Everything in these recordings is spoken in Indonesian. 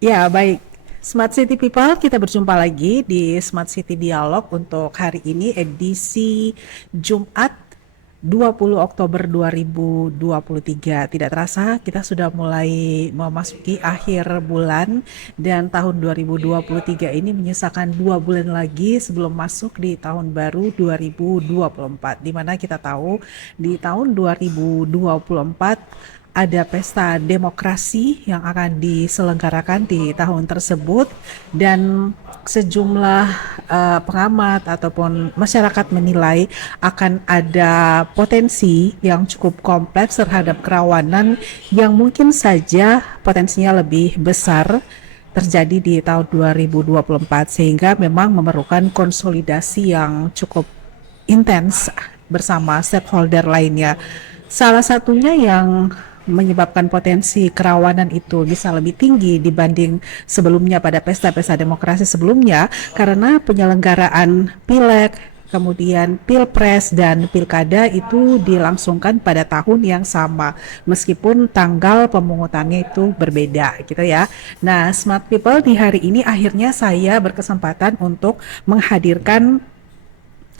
Ya, baik. Smart City People, kita berjumpa lagi di Smart City Dialog untuk hari ini edisi Jumat 20 Oktober 2023. Tidak terasa kita sudah mulai memasuki akhir bulan dan tahun 2023 ini menyisakan 2 bulan lagi sebelum masuk di tahun baru 2024. Di mana kita tahu di tahun 2024 ada pesta demokrasi yang akan diselenggarakan di tahun tersebut dan sejumlah pengamat ataupun masyarakat menilai akan ada potensi yang cukup kompleks terhadap kerawanan yang mungkin saja potensinya lebih besar terjadi di tahun 2024 sehingga memang memerlukan konsolidasi yang cukup intens bersama stakeholder lainnya. Salah satunya yang menyebabkan potensi kerawanan itu bisa lebih tinggi dibanding sebelumnya pada pesta-pesta demokrasi sebelumnya karena penyelenggaraan pileg, kemudian pilpres dan pilkada itu dilangsungkan pada tahun yang sama meskipun tanggal pemungutannya itu berbeda gitu ya. Nah, Smart People di hari ini akhirnya saya berkesempatan untuk menghadirkan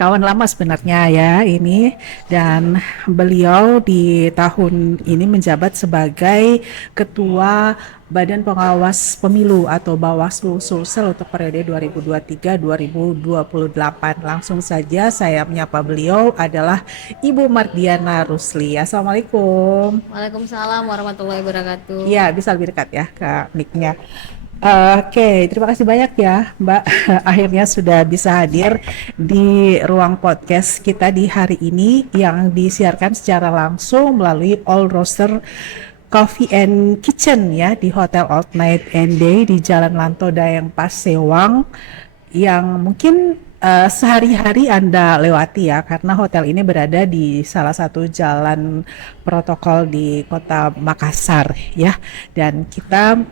kawan lama sebenarnya ya ini, dan beliau di tahun ini menjabat sebagai Ketua Badan Pengawas Pemilu atau Bawaslu Sulsel untuk periode 2023-2028. Langsung saja saya menyapa beliau adalah Ibu Mardiana Rusli. Assalamualaikum. Waalaikumsalam warahmatullahi wabarakatuh. Ya, bisa lebih dekat ya ke mic-nya. Oke, terima kasih banyak ya Mbak. Akhirnya sudah bisa hadir di ruang podcast kita di hari ini yang disiarkan secara langsung melalui All Roaster Coffee and Kitchen ya di Hotel Old Night and Day di Jalan Lanto Dayang Pasewang yang mungkin sehari-hari Anda lewati ya karena hotel ini berada di salah satu jalan protokol di Kota Makassar ya, dan kita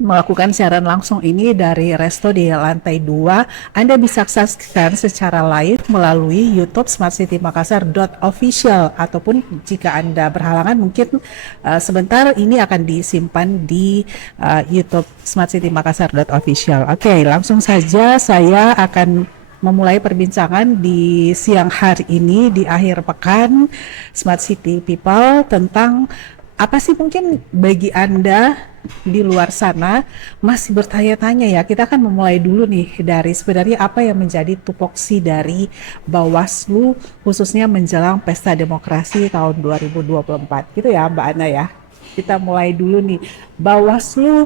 melakukan siaran langsung ini dari resto di lantai 2. Anda bisa saksikan secara live melalui YouTube smartcitymakassar.official ataupun jika Anda berhalangan mungkin sebentar ini akan disimpan di YouTube smartcitymakassar.official. Oke, langsung saja saya akan memulai perbincangan di siang hari ini di akhir pekan Smart City People tentang apa sih mungkin bagi Anda di luar sana masih bertanya-tanya ya. Kita akan memulai dulu nih dari sebenarnya apa yang menjadi tupoksi dari Bawaslu khususnya menjelang Pesta Demokrasi tahun 2024 gitu ya Mbak Ana ya. Kita mulai dulu nih. Bawaslu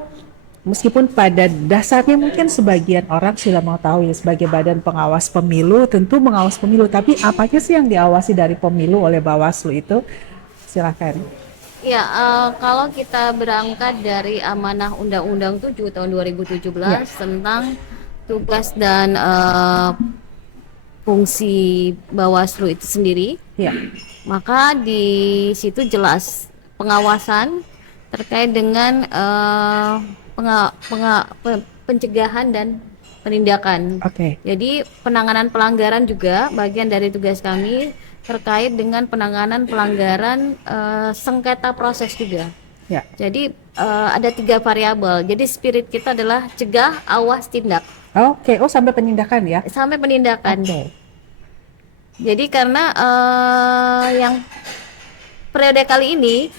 meskipun pada dasarnya mungkin sebagian orang sudah mengetahui sebagai badan pengawas pemilu, tentu mengawas pemilu, tapi apa aja sih yang diawasi dari pemilu oleh Bawaslu itu? Silakan. Ya, kalau kita berangkat dari amanah Undang-Undang 7 tahun Ya, 2017 tentang tugas dan fungsi Bawaslu itu sendiri, ya, maka di situ jelas pengawasan terkait dengan pencegahan dan penindakan. oke. Jadi penanganan pelanggaran juga bagian dari tugas kami terkait dengan penanganan pelanggaran sengketa proses juga. Ya, Jadi ada 3 variabel. Jadi spirit kita adalah cegah, awas, tindak oke. Oh, sampai penindakan ya? sampai penindakan. Oke. Jadi karena yang periode kali ini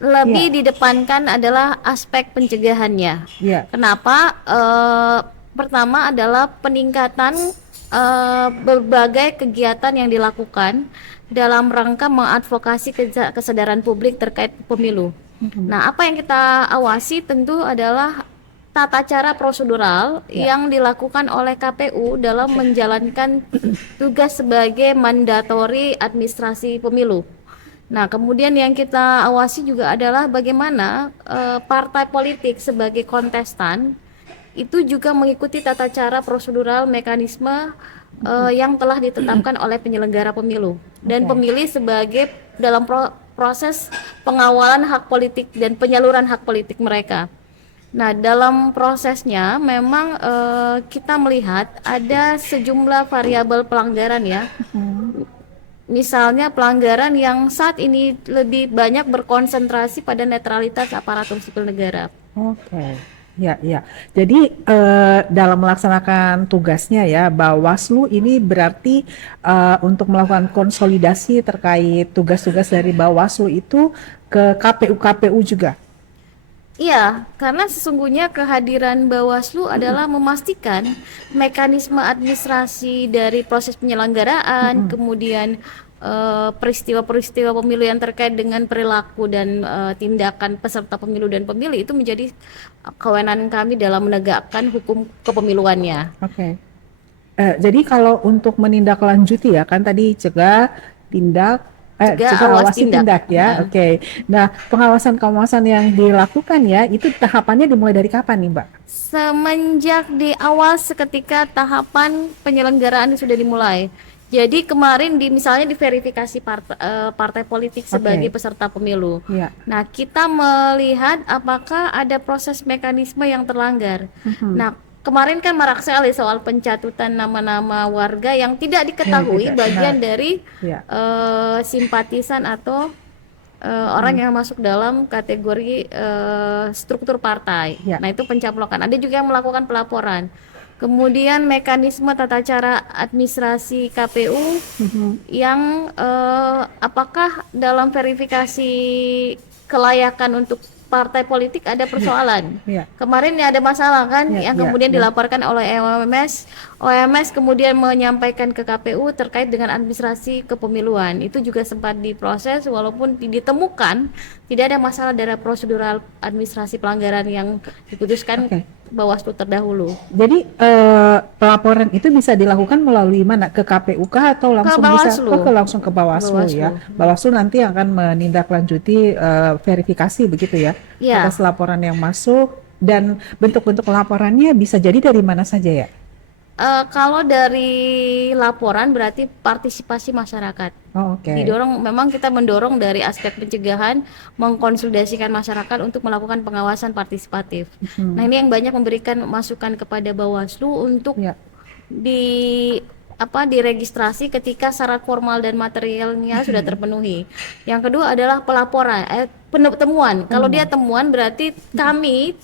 lebih Ya, didepankan adalah aspek pencegahannya. ya, Kenapa? Pertama adalah peningkatan berbagai kegiatan yang dilakukan dalam rangka mengadvokasi kesadaran publik terkait pemilu. Nah, apa yang kita awasi tentu adalah tata cara prosedural ya. yang dilakukan oleh KPU dalam menjalankan tugas sebagai mandatori administrasi pemilu. Nah, kemudian yang kita awasi juga adalah bagaimana partai politik sebagai kontestan itu juga mengikuti tata cara prosedural mekanisme yang telah ditetapkan oleh penyelenggara pemilu dan Oke. pemilih sebagai dalam proses pengawalan hak politik dan penyaluran hak politik mereka. Nah, dalam prosesnya memang kita melihat ada sejumlah variabel pelanggaran ya. Misalnya pelanggaran yang saat ini lebih banyak berkonsentrasi pada netralitas aparatur sipil negara. Oke, ya, ya. Jadi dalam melaksanakan tugasnya ya, Bawaslu ini berarti untuk melakukan konsolidasi terkait tugas-tugas dari Bawaslu itu ke KPU-KPU juga. Iya, karena sesungguhnya kehadiran Bawaslu adalah memastikan mekanisme administrasi dari proses penyelenggaraan, Mm-mm. kemudian peristiwa-peristiwa pemilu yang terkait dengan perilaku dan tindakan peserta pemilu dan pemilih itu menjadi kewenangan kami dalam menegakkan hukum kepemiluannya. Oke. Jadi kalau untuk menindaklanjuti ya kan tadi cegah, tindak, Juga cegah, awas awasi, tindak. tindak ya. Heeh. Oke. Nah, pengawasan-pengawasan yang dilakukan ya itu tahapannya dimulai dari kapan nih, Mbak? Semenjak di awal seketika tahapan penyelenggaraan sudah dimulai. Jadi kemarin misalnya di verifikasi partai politik sebagai Oke. peserta pemilu. Iya. Nah, kita melihat apakah ada proses mekanisme yang terlanggar. Mhm. Nah, kemarin kan marak sekali soal pencatutan nama-nama warga yang tidak Yang diketahui tidak benar. bagian dari Iya. simpatisan atau orang Mhm. yang masuk dalam kategori struktur partai. Iya. Nah, itu pencaplokan. Ada juga yang melakukan pelaporan. Kemudian mekanisme tata cara administrasi KPU Mhm. yang apakah dalam verifikasi kelayakan untuk partai politik ada Iya. persoalan. Iya. Kemarin ya ada masalah kan Iya. yang Iya. kemudian Iya. dilaporkan oleh OMS. OMS kemudian menyampaikan ke KPU terkait dengan administrasi kepemiluan. Itu juga sempat diproses walaupun ditemukan tidak ada masalah dari prosedural administrasi pelanggaran yang diputuskan Oke. Bawaslu terdahulu. Jadi pelaporan itu bisa dilakukan melalui mana? Ke KPU kah atau Ke langsung bisa? Bawaslu. Oh, langsung ke Bawaslu Bawaslu. ya. Bawaslu nanti akan menindaklanjuti verifikasi begitu ya atas Ya, laporan yang masuk dan bentuk-bentuk laporannya bisa jadi dari mana saja ya? kalau dari laporan berarti partisipasi masyarakat. Oh, oke. Didorong, memang kita mendorong dari aspek pencegahan, mengkonsolidasikan masyarakat untuk melakukan pengawasan partisipatif. Nah, Mhm. ini yang banyak memberikan masukan kepada Bawaslu untuk Ya. di diregistrasi ketika syarat formal dan materialnya sudah Mhm. terpenuhi. Yang kedua adalah pelaporan, temuan. Kalau dia Temuan. temuan berarti kami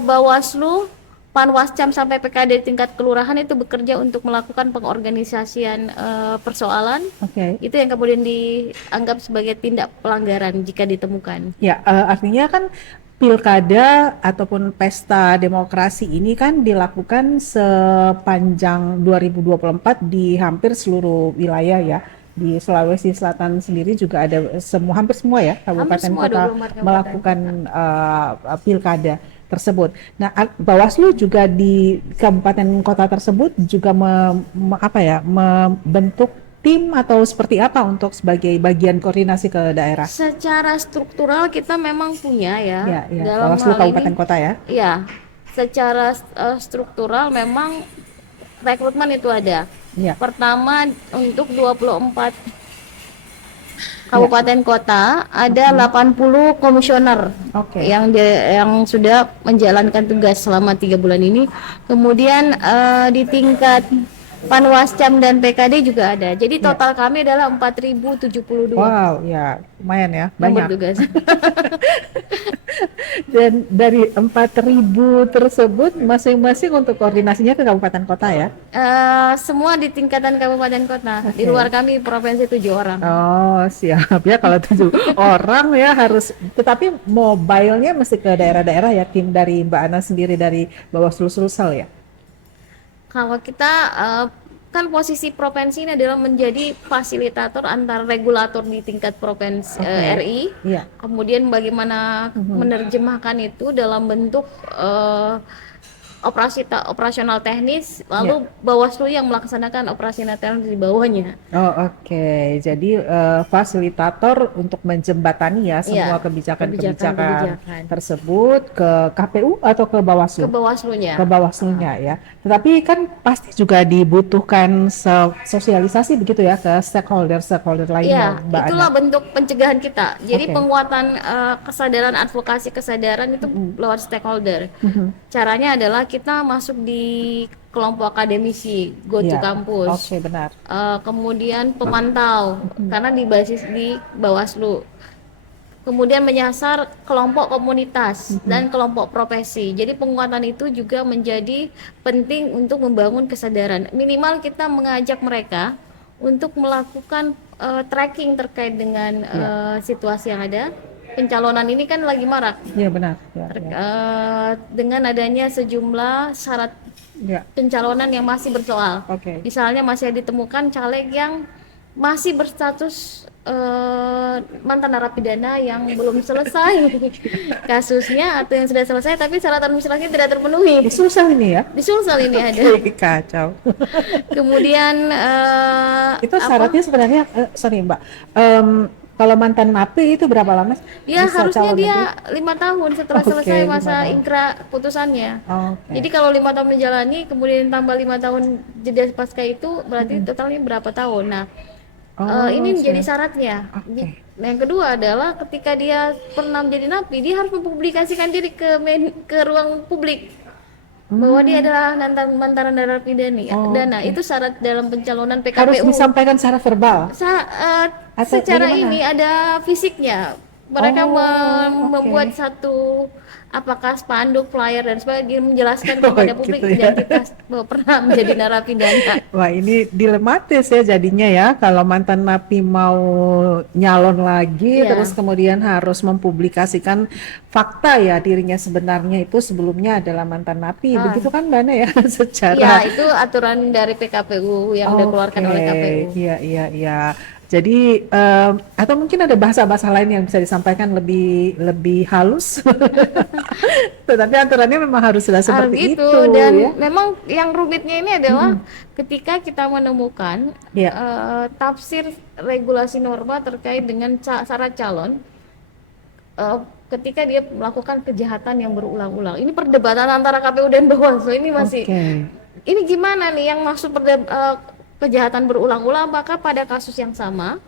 Bawaslu, Panwascam sampai PKD tingkat kelurahan itu bekerja untuk melakukan pengorganisasian persoalan. Oke. Itu yang kemudian dianggap sebagai tindak pelanggaran jika ditemukan. Ya, artinya kan pilkada ataupun pesta demokrasi ini kan dilakukan sepanjang 2024 di hampir seluruh wilayah ya. Di Sulawesi Selatan sendiri juga ada hampir semua ya Hampir kabupaten semua kota 24 kabupaten melakukan kota. pilkada tersebut. Nah, Bawaslu juga di kabupaten kota tersebut juga membentuk tim atau seperti apa untuk sebagai bagian koordinasi ke daerah? Secara struktural kita memang punya ya Ya, ya. dalam Bawaslu hal ini. kabupaten kota ya. Ya, secara struktural memang rekrutmen itu ada. Ya, Pertama untuk 24 ya. kabupaten kota ada Mhm. 80 komisioner Oke. yang sudah menjalankan tugas selama 3 bulan ini. Kemudian di tingkat Panwascam dan PKD juga ada. Jadi Ya. total kami adalah 4072 Wow, ya, lumayan ya, yang banyak. bertugas. Dan dari 4.000 tersebut masing-masing untuk koordinasinya ke kabupaten kota ya. Semua di tingkatan kabupaten kota. Di Oke. luar kami provinsi 7 orang. Oh, siap ya kalau 7 orang ya harus, tetapi mobile-nya mesti ke daerah-daerah ya, tim dari Mbak Ana sendiri dari Bawaslu Sulsel ya. Kalau kita kan posisi provinsi ini adalah menjadi fasilitator antar regulator di tingkat provinsi Oke. RI, Iya. kemudian bagaimana Mhm. menerjemahkan itu dalam bentuk operasional teknis, Iya. lalu Bawaslu yang melaksanakan operasional teknis di bawahnya. Oh, oke. Jadi fasilitator untuk menjembatani ya semua Iya, kebijakan-kebijakan kebijakan-kebijakan tersebut ke KPU atau ke ke Bawaslu? Bawaslunya. Ke Bawaslunya ya. Tetapi kan pasti juga dibutuhkan sosialisasi begitu ya ke stakeholder-stakeholder lainnya, Iya, Mbak Ana. itulah bentuk pencegahan kita. Jadi Oke. penguatan kesadaran, advokasi kesadaran itu Mhm. lewat stakeholder. Mhm. Caranya adalah kita masuk di kelompok akademisi, go to Iya. kampus, Oke, benar. kemudian pemantau, Mhm. karena di basis di Bawaslu. kemudian menyasar kelompok komunitas dan kelompok profesi. Jadi penguatan itu juga menjadi penting untuk membangun kesadaran. Minimal kita mengajak mereka untuk melakukan tracking terkait dengan Ya, situasi yang ada. Pencalonan ini kan lagi marak. ya benar. Ya, ya, Dengan adanya sejumlah syarat ya. pencalonan yang masih bersoal. Oke. Misalnya masih ditemukan caleg yang masih berstatus mantan narapidana yang belum selesai kasusnya atau yang sudah selesai tapi syarat administrasinya tidak terpenuhi. Di Sulsel ini ya? Di Sulsel ini ada. Kacau. Kemudian Itu syaratnya sebenarnya, sorry Mbak, kalau mantan napi itu berapa lama ya bisa harusnya calon dia lagi? 5 tahun setelah Oke, selesai 5 masa tahun. ingkrah putusannya. Oke. Jadi kalau 5 tahun menjalani kemudian tambah 5 tahun jeda pasca itu berarti totalnya berapa tahun. Nah, Oh, ini menjadi siap. syaratnya. Oke. Yang kedua adalah ketika dia pernah menjadi napi, dia harus mempublikasikan diri ke ruang publik bahwa dia adalah mantan narapidana. Oh, Dana itu syarat dalam pencalonan harus PKPU. disampaikan secara verbal atau Secara bagaimana? ini ada fisiknya. Mereka Oh, membuat oke. satu apakah spanduk, flyer dan sebagainya menjelaskan Oh, kepada publik gitu ya. identitas bahwa pernah menjadi narapidana. Wah, ini dilematis ya jadinya ya. Kalau mantan napi mau nyalon lagi, Iya. terus kemudian harus mempublikasikan fakta ya dirinya sebenarnya itu sebelumnya adalah mantan napi. Ah. Begitu kan Mbak Ana ya Iya, secara. itu aturan dari PKPU yang dikeluarkan oleh KPU. Iya, iya, iya. Jadi atau mungkin ada bahasa-bahasa lain yang bisa disampaikan lebih lebih halus. Tetapi aturannya memang harus sudah seperti Gitu. itu Dan ya. memang yang rumitnya ini adalah ketika kita menemukan Iya. tafsir regulasi norma terkait dengan syarat calon eh, ketika dia melakukan kejahatan yang berulang-ulang. Ini perdebatan antara KPU dan Bawaslu ini masih Oke. ini gimana nih yang maksud kejahatan berulang-ulang apakah pada kasus yang sama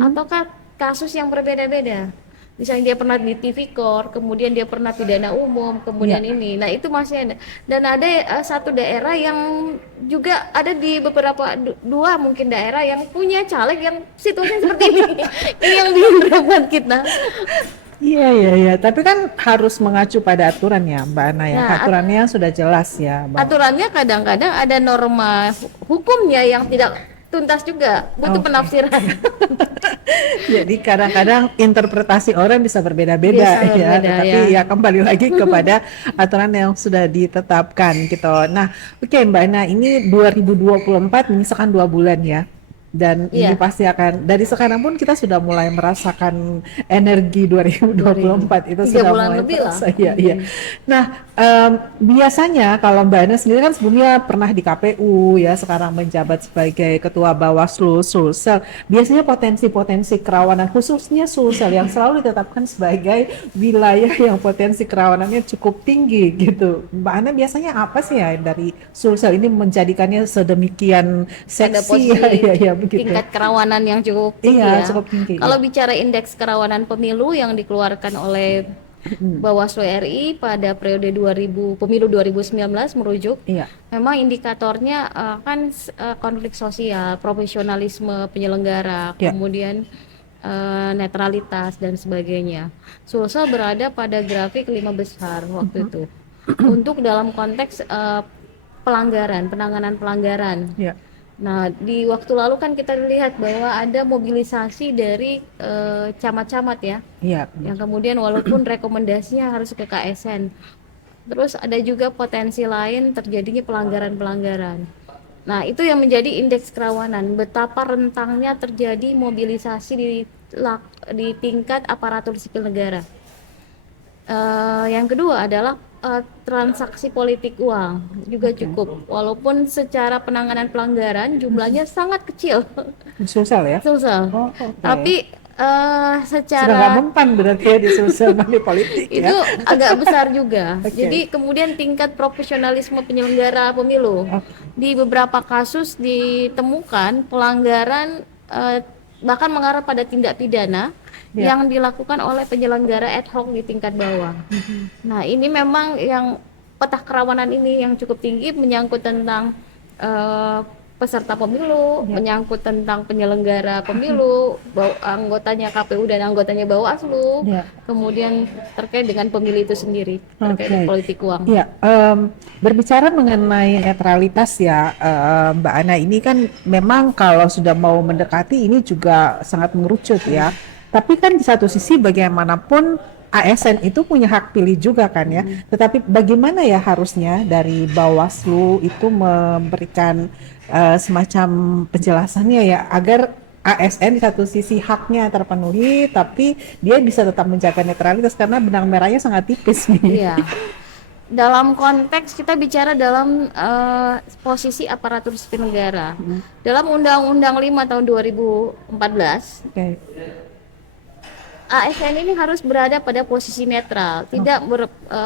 ataukah kasus yang berbeda-beda? Misalnya dia pernah di tipikor, kemudian dia pernah pidana umum, kemudian ini. Nah, itu masih ada. Dan ada satu daerah yang juga ada di beberapa dua mungkin daerah yang punya caleg yang situasinya seperti ini. Ini yang bikin berat kita. Iya, iya, iya. Tapi kan harus mengacu pada aturan ya, Mbak Ana ya. Nah, Aturannya sudah jelas ya, Mbak. aturannya kadang-kadang ada norma hukumnya yang tidak tuntas juga, butuh Oke. penafsiran. Jadi kadang-kadang interpretasi orang bisa berbeda-beda Bisa ya. berbeda, Tetapi ya. ya kembali lagi kepada aturan yang sudah ditetapkan gitu. Nah, oke Mbak Ana, ini 2024 menyisakan 2 bulan ya. Dan ini Iya. pasti akan dari sekarang pun kita sudah mulai merasakan energi 2024 itu 3 sudah bulan mulai lebih lah. terasa ya, iya. Nah, biasanya kalau Mbak Ana sendiri kan sebelumnya pernah di KPU ya, sekarang menjabat sebagai Ketua Bawaslu Sulsel. Biasanya potensi-potensi kerawanan khususnya Sulsel yang selalu ditetapkan sebagai wilayah yang potensi kerawanannya cukup tinggi gitu. Mbak Ana biasanya apa sih ya dari Sulsel ini menjadikannya sedemikian Pada seksi ya begitu. tingkat kerawanan yang cukup tinggi Iya, ya. cukup tinggi. Kalau bicara indeks kerawanan pemilu yang dikeluarkan oleh Bawaslu RI pada periode pemilu 2019 merujuk, Iya. memang indikatornya kan konflik sosial, profesionalisme penyelenggara, Ya. kemudian netralitas dan sebagainya. Sulsel berada pada grafik 5 besar waktu itu. Untuk dalam konteks penanganan pelanggaran. Iya. Nah, di waktu lalu kan kita lihat bahwa ada mobilisasi dari camat-camat ya, Iya. yang kemudian walaupun rekomendasinya harus ke KSN, terus ada juga potensi lain terjadinya pelanggaran-pelanggaran. Nah, itu yang menjadi indeks kerawanan, betapa rentangnya terjadi mobilisasi di tingkat aparatur sipil negara. Yang kedua adalah transaksi politik uang juga cukup, walaupun secara penanganan pelanggaran jumlahnya sangat kecil. Sulsel ya. Sulsel. Oh, oke. Tapi Sudah nggak secara mempan berarti ya di Sulsel di politik ya. itu agak besar juga. Oke. Jadi kemudian tingkat profesionalisme penyelenggara pemilu di beberapa kasus ditemukan pelanggaran bahkan mengarah pada tindak pidana yang dilakukan oleh penyelenggara ad hoc di tingkat bawah. Nah, ini memang yang peta kerawanan ini yang cukup tinggi menyangkut tentang peserta pemilu, Ya. menyangkut tentang penyelenggara pemilu, anggotanya KPU dan anggotanya Bawaslu, Ya. kemudian terkait dengan pemilu itu sendiri, terkait Oke. politik uang. Ya, berbicara mengenai netralitas ya, Mbak Ana, ini kan memang kalau sudah mau mendekati ini juga sangat mengerucut ya. Tapi kan di satu sisi bagaimanapun ASN itu punya hak pilih juga kan ya. Tetapi bagaimana ya harusnya dari Bawaslu itu memberikan semacam penjelasannya ya agar ASN di satu sisi haknya terpenuhi, tapi dia bisa tetap menjaga netralitas karena benang merahnya sangat tipis nih. Iya. Dalam konteks kita bicara dalam posisi aparatur sipil negara. Dalam Undang-Undang 5 tahun 2014, Oke. ASN ini harus berada pada posisi netral, tidak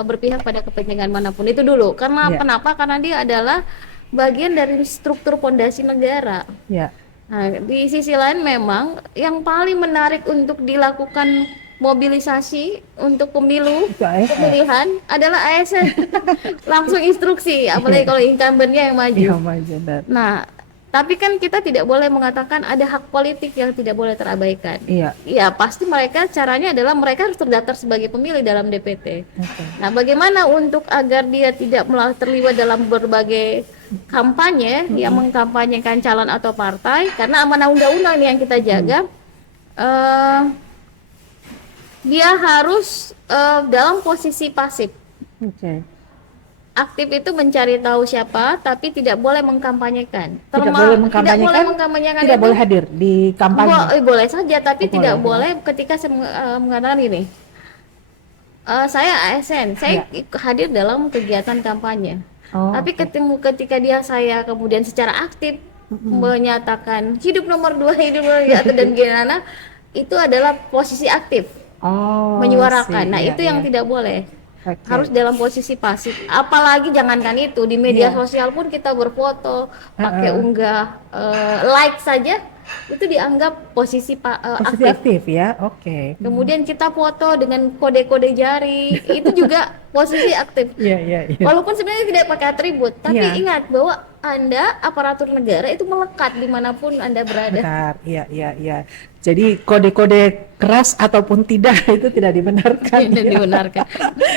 berpihak pada kepentingan manapun. Itu dulu. Karena Ya, kenapa? Karena dia adalah bagian dari struktur pondasi negara. ya, Nah, di sisi lain memang yang paling menarik untuk dilakukan mobilisasi untuk pemilu itu ASN. pemilihan adalah ASN. Langsung instruksi, apalagi kalau incumbent-nya yang maju. Iya, Mbak Jendar. Nah, tapi kan kita tidak boleh mengatakan ada hak politik yang tidak boleh terabaikan. Iya, Ya, pasti mereka caranya adalah mereka harus terdaftar sebagai pemilih dalam DPT. oke. Nah, bagaimana untuk agar dia tidak terlibat dalam berbagai kampanye yang mengkampanyekan calon atau partai, karena amanah undang-undang ini yang kita jaga, eh, dia harus dalam posisi pasif. Oke. Aktif itu mencari tahu siapa, tapi tidak boleh mengkampanyekan. Tidak boleh Tidak boleh mengkampanyekan, mengkampanyekan tidak itu boleh hadir di kampanye. boleh saja, tapi Oh, tidak boleh. boleh ketika saya mengatakan gini. Saya ASN, saya Ya. hadir dalam kegiatan kampanye. Oh, Tapi oke. ketika saya kemudian secara aktif menyatakan hidup nomor 2, hidup nomor 1 dan gimana, itu adalah posisi aktif, Oh, menyuarakan. sih. Nah, Iya, itu yang iya. tidak boleh. Oke. Harus dalam posisi pasif. Apalagi jangankan itu, di media Iya. sosial pun kita berfoto, pakai unggah, like saja itu dianggap posisi Posisi aktif. aktif ya, oke. Kemudian kita foto dengan kode-kode jari, itu juga posisi aktif. Iya, iya, iya. Walaupun sebenarnya tidak pakai atribut, tapi Iya. ingat bahwa Anda aparatur negara itu melekat dimanapun Anda berada. Benar, iya, iya, iya. Jadi kode-kode keras ataupun tidak itu tidak dibenarkan. Tidak ya. dibenarkan.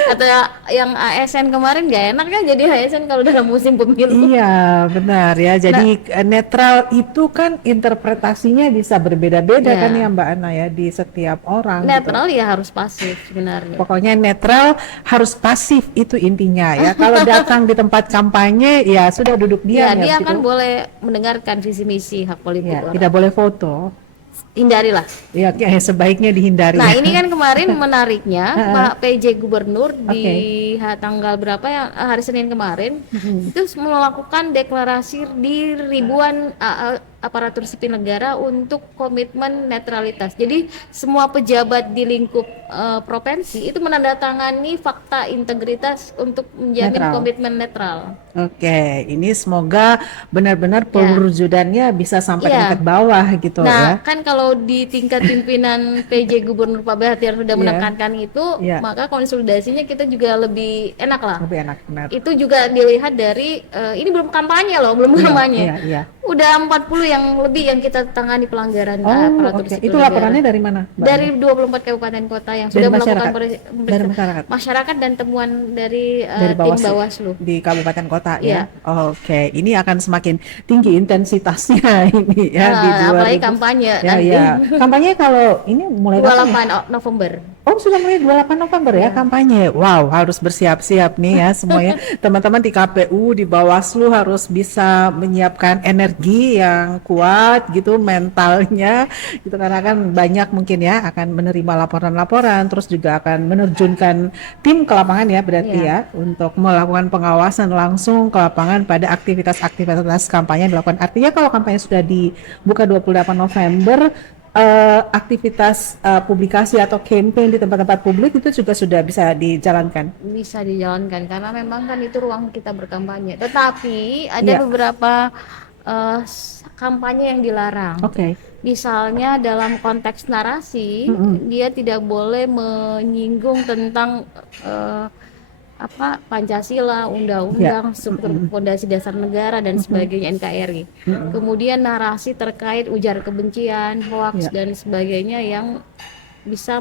Atau yang ASN kemarin nggak enak kan jadi ASN kalau dalam musim pemilu. Iya, benar ya. Jadi netral itu kan interpretasinya bisa berbeda-beda Iya. kan ya Mbak Ana ya di setiap orang gitu. Netral ya harus pasif sebenarnya. Pokoknya netral harus pasif itu intinya ya. Kalau datang di tempat kampanye ya sudah duduk Ya, diam dia ya akan begitu. boleh mendengarkan visi misi hak politik Ya, orang. tidak boleh foto. Hindarilah. Ya, sebaiknya dihindari. Nah, ya. ini kan kemarin menariknya Pak PJ Gubernur di Oke. tanggal berapa ya, hari Senin kemarin itu melakukan deklarasi di ribuan aparatur sipil negara untuk komitmen netralitas. Jadi semua pejabat di lingkup provinsi itu menandatangani fakta integritas untuk menjamin Netral. komitmen netral. Oke, ini semoga benar-benar perwujudannya bisa sampai Iya. tingkat bawah gitu ya. Nah, kan kalau di tingkat pimpinan PJ Gubernur Pak Bahtiar sudah Iya. menekankan itu, Iya. maka konsolidasinya kita juga lebih enak lah. Lebih enak benar. Itu juga dilihat dari ini belum kampanye loh, belum Iya, kampanye. iya, iya. Udah 40 yang lebih yang kita tangani pelanggaran Oh, aparatur oke. sipil Itu negara. laporannya dari mana, Mbak? Dari 24 kabupaten kota yang Dari sudah melakukan masyarakat? Dari masyarakat? masyarakat dan temuan dari, Dari tim Bawaslu Bawaslu. di kabupaten kota Iya. ya. Oke, ini akan semakin tinggi intensitasnya ini ya di Apalagi 2000. kampanye Ya, nanti. ya. Kampanye kalau ini mulai kapan ya? 28 November. Oh, sudah mulai 28 November ya kampanye. Wow, harus bersiap-siap nih ya semuanya. Teman-teman di KPU, di Bawaslu harus bisa menyiapkan energi yang kuat gitu, mentalnya gitu karena kan banyak mungkin ya akan menerima laporan-laporan, terus juga akan menerjunkan tim ke lapangan ya berarti ya untuk melakukan pengawasan langsung ke lapangan pada aktivitas-aktivitas kampanye yang dilakukan. Artinya kalau kampanye sudah dibuka 28 November aktivitas publikasi atau campaign di tempat-tempat publik itu juga sudah bisa dijalankan. Bisa dijalankan karena memang kan itu ruang kita berkampanye. Tetapi ada Iya. beberapa kampanye yang dilarang. Oke. Misalnya dalam konteks narasi, dia tidak boleh menyinggung tentang apa Pancasila, Ya. undang-undang, struktur fondasi dasar negara dan sebagainya NKRI. Kemudian narasi terkait ujar kebencian, hoaks Ya. dan sebagainya yang bisa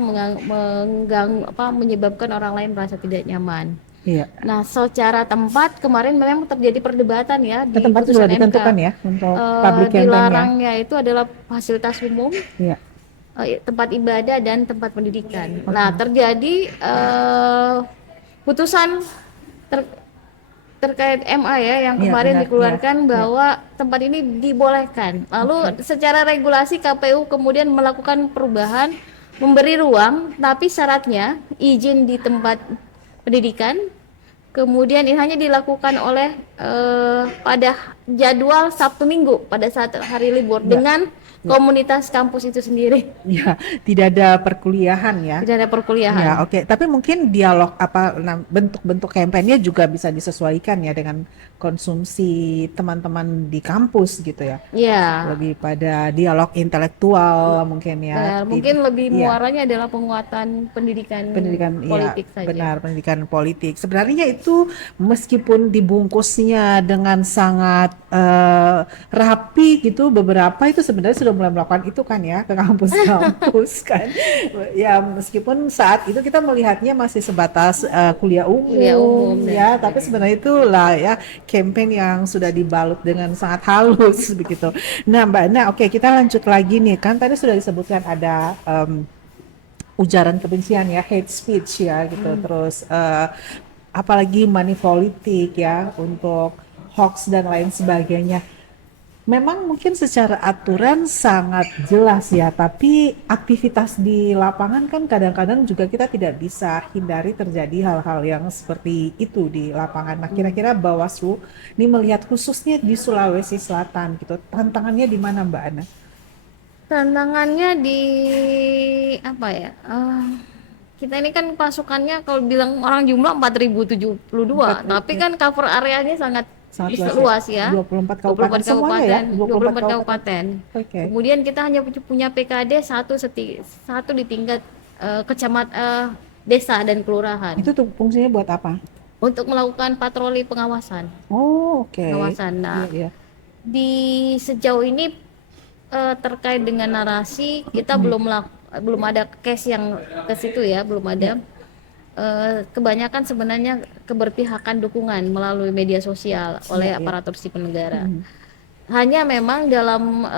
menyebabkan orang lain merasa tidak nyaman. Iya. Nah, secara tempat kemarin memang terjadi perdebatan ya Ke di tempat sudah putusan ditentukan MK. ya untuk public campaign-nya. Dilarangnya itu adalah fasilitas umum, Iya. tempat ibadah dan tempat pendidikan. Oke. Nah, terjadi putusan ter- terkait MA ya yang Iya, kemarin benar. Iya. dikeluarkan Iya. bahwa tempat ini dibolehkan. Oke. Lalu secara regulasi KPU kemudian melakukan perubahan, memberi ruang, tapi syaratnya izin di tempat pendidikan. Kemudian ini hanya dilakukan oleh pada jadwal Sabtu Minggu pada saat hari libur Iya. dengan Iya. komunitas kampus itu sendiri. Iya, tidak ada perkuliahan ya. Tidak ada Ya, perkuliahan. oke. Tapi mungkin dialog apa bentuk-bentuk kampanye juga bisa disesuaikan ya dengan konsumsi teman-teman di kampus gitu ya. Ya, Lebih pada dialog intelektual mungkin ya. benar. Mungkin lebih Iya, muaranya adalah penguatan pendidikan pendidikan ya politik saja. benar, pendidikan politik. Sebenarnya itu meskipun dibungkusnya dengan sangat rapi gitu, beberapa itu sebenarnya sudah mulai melakukan itu kan ya ke kampus-kampus kan. Ya meskipun saat itu kita melihatnya masih sebatas kuliah Kuliah umum umum dan ya, tapi sebagainya. sebenarnya itulah ya campaign yang sudah dibalut dengan sangat halus begitu. Nah, Mbak, nah oke kita lanjut lagi nih kan tadi sudah disebutkan ada ujaran kebencian ya, hate speech ya gitu, terus apalagi money politik ya untuk hoax dan lain sebagainya. Memang mungkin secara aturan sangat jelas ya, tapi aktivitas di lapangan kan kadang-kadang juga kita tidak bisa hindari terjadi hal-hal yang seperti itu di lapangan. Nah, kira-kira Bawaslu ini melihat khususnya di Sulawesi Selatan gitu, tantangannya di mana Mbak Ana? Tantangannya di apa ya? Kita ini kan pasukannya kalau bilang orang jumlah 4.072, tapi 40, kan cover areanya sangat sangat bisa luas luas ya, ya. 24 kabupaten 24 semuanya ya, kabupaten, 24 24 kabupaten. kabupaten. Oke. Kemudian kita hanya punya PKD satu di tingkat desa dan kelurahan Itu tuh fungsinya buat apa? untuk melakukan patroli pengawasan. Oh, oke. Pengawasan. Iya, Nah, iya. di sejauh ini terkait dengan narasi kita belum ada case yang ke situ ya, belum Iya, ada. Kebanyakan sebenarnya keberpihakan dukungan melalui media sosial iya, oleh iya. aparatur sipil negara. Hanya memang dalam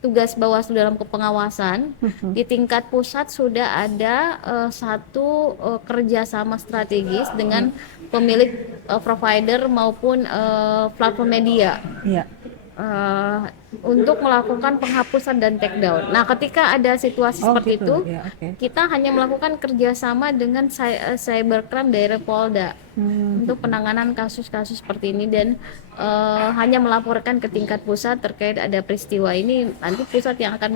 tugas Bawaslu dalam kepengawasan di tingkat pusat sudah ada satu kerjasama strategis dengan pemilik provider maupun platform media Iya. eh, untuk melakukan penghapusan dan take down. Nah, ketika ada situasi Oh, seperti gitu. itu, Ya, oke. kita hanya melakukan kerjasama dengan cybercrime dari Polda untuk penanganan kasus-kasus seperti ini dan hanya melaporkan ke tingkat pusat terkait ada peristiwa ini. Nanti pusat yang akan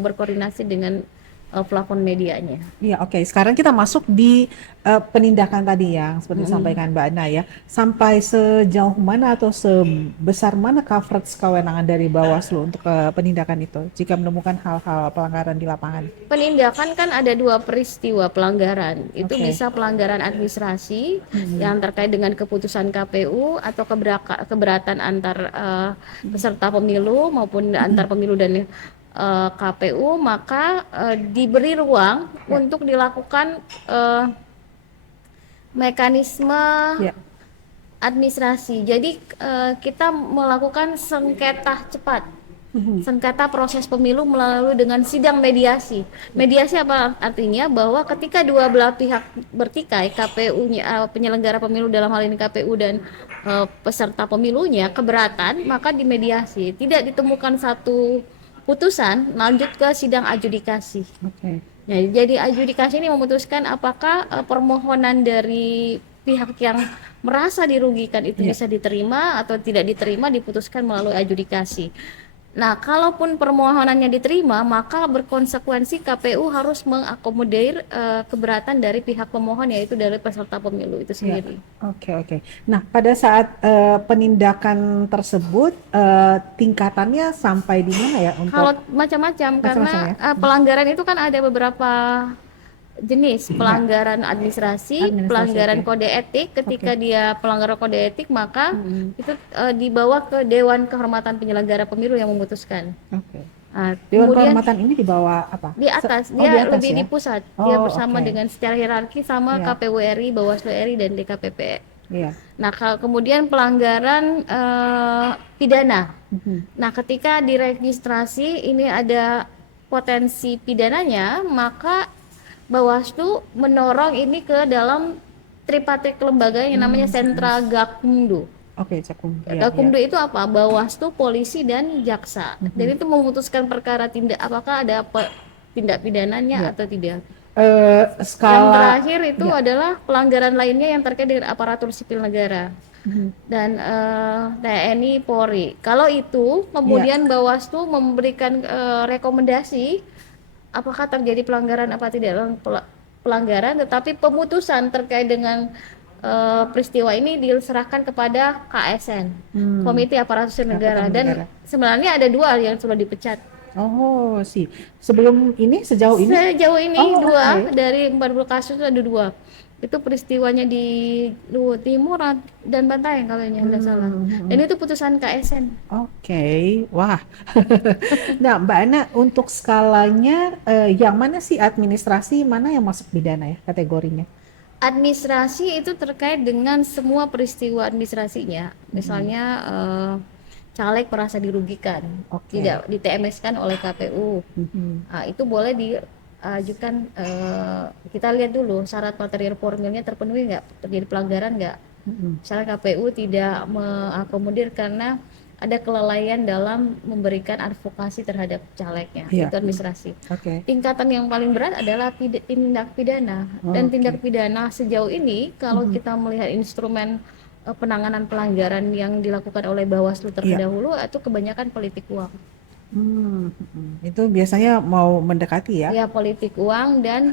berkoordinasi dengan platform medianya. Iya, oke. Sekarang kita masuk di penindakan tadi yang seperti disampaikan Mbak Ana ya. Sampai sejauh mana atau sebesar mana coverage kewenangan dari Bawaslu untuk penindakan itu jika menemukan hal-hal pelanggaran di lapangan? Penindakan kan ada dua peristiwa pelanggaran. Itu Oke. bisa pelanggaran administrasi yang terkait dengan keputusan KPU atau keberatan antar peserta pemilu maupun antar pemilu dan KPU, maka diberi ruang Ya, untuk dilakukan mekanisme ya. administrasi. Jadi kita melakukan sengketa cepat. Sengketa proses pemilu melalui dengan sidang mediasi. Mediasi apa artinya? Bahwa ketika dua belah pihak bertikai, KPU-nya, penyelenggara pemilu dalam hal ini KPU dan peserta pemilunya keberatan, maka dimediasi. Tidak ditemukan satu putusan, lanjut ke sidang adjudikasi. Oke. Nah, jadi adjudikasi ini memutuskan apakah permohonan dari pihak yang merasa dirugikan itu Ya. bisa diterima atau tidak diterima, diputuskan melalui adjudikasi. Nah, kalaupun permohonannya diterima, maka berkonsekuensi KPU harus mengakomodir keberatan dari pihak pemohon, yaitu dari peserta pemilu itu Ya, sendiri. oke, oke. Nah, pada saat penindakan tersebut, tingkatannya sampai di mana ya Kalau untuk macam-macam, karena macam-macam ya? pelanggaran itu kan ada beberapa jenis Ya, pelanggaran administrasi, administrasi, oke. pelanggaran kode etik. Oke. Ketika dia pelanggaran kode etik, maka Mm-mm. itu dibawa ke Dewan Kehormatan Penyelenggara Pemilu yang memutuskan. Oke. Nah, Dewan kemudian Kehormatan ini di bawah apa? di atas, Oh, di dia atas lebih di ya? pusat, dia Oh, bersama oke. dengan secara hierarki sama Ya, KPU RI, Bawaslu RI, dan DKPP. iya. Nah, kemudian pelanggaran pidana. Mhm. Nah, ketika diregistrasi ini ada potensi pidananya, maka Bawaslu mendorong ini ke dalam tripartit kelembagaan yang namanya Mhm. Sentra Gakumdu. Oke, Cakum. Ya, ya. Gakumdu itu apa? Bawaslu, polisi, dan jaksa. Dan Mhm. itu memutuskan perkara tindak apakah ada tindak pidananya Ya. atau tidak. Yang Skala, terakhir itu ya. adalah pelanggaran lainnya yang terkait dengan aparatur sipil negara Mhm. dan TNI Polri. Kalau itu Ya. kemudian Bawaslu memberikan rekomendasi apakah terjadi pelanggaran apa tidak dalam pelanggaran, tetapi pemutusan terkait dengan peristiwa ini diserahkan kepada KSN, Hmm. Komite Aparatur Sipil Negara, Aparatur dan negara. sebenarnya ada dua yang sudah dipecat. Oh, sih. Sebelum ini, sejauh ini? Sejauh ini Oh, dua oke. dari 40 kasus itu ada dua. Itu peristiwanya di Luwu Timur dan Bantaeng kalau yang nggak salah. Dan Hmm. itu putusan KSN. Oke, wah. Nah, Mbak Ana, untuk skalanya, yang mana sih administrasi, mana yang masuk pidana ya kategorinya? Administrasi itu terkait dengan semua peristiwa administrasinya. Mhm. Misalnya caleg merasa dirugikan, Oke. tidak di TMS-kan oleh KPU. Mhm. Nah, itu boleh diajukan, kita lihat dulu syarat material formilnya terpenuhi nggak, terjadi pelanggaran nggak. Mhm. Misalnya KPU tidak mengakomodir karena ada kelalaian dalam memberikan advokasi terhadap calegnya, Iya. itu administrasi. Oke. Tingkatan yang paling berat adalah tindak pidana, dan tindak Oke. pidana sejauh ini kalau Mhm. kita melihat instrumen penanganan pelanggaran yang dilakukan oleh Bawaslu Iya. terdahulu itu kebanyakan politik uang. Itu biasanya mau mendekati ya? Ya, politik uang dan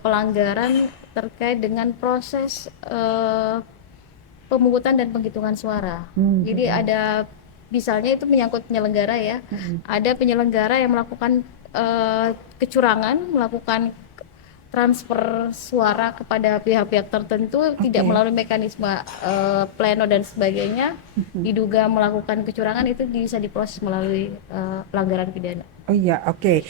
pelanggaran terkait dengan proses pemungutan dan penghitungan suara. Jadi Mhm. ada misalnya itu menyangkut penyelenggara ya. Mhm. Ada penyelenggara yang melakukan kecurangan, melakukan transfer suara kepada pihak-pihak tertentu tidak Oke. melalui mekanisme pleno dan sebagainya, Mhm. diduga melakukan kecurangan, itu bisa diproses melalui pelanggaran pidana. Oh iya, oke.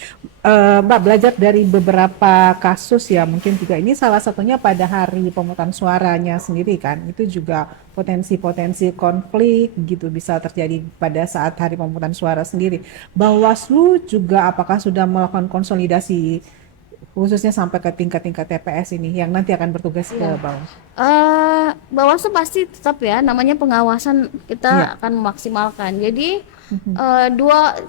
Mbak belajar dari beberapa kasus ya, mungkin juga ini salah satunya pada hari pemungutan suaranya sendiri kan, itu juga potensi-potensi konflik gitu bisa terjadi pada saat hari pemungutan suara sendiri. Bawaslu juga apakah sudah melakukan konsolidasi khususnya sampai ke tingkat-tingkat TPS ini yang nanti akan bertugas ke Iya. bawah? Bawaslu pasti tetap ya, namanya pengawasan Iya. kita akan memaksimalkan. Jadi Mhm.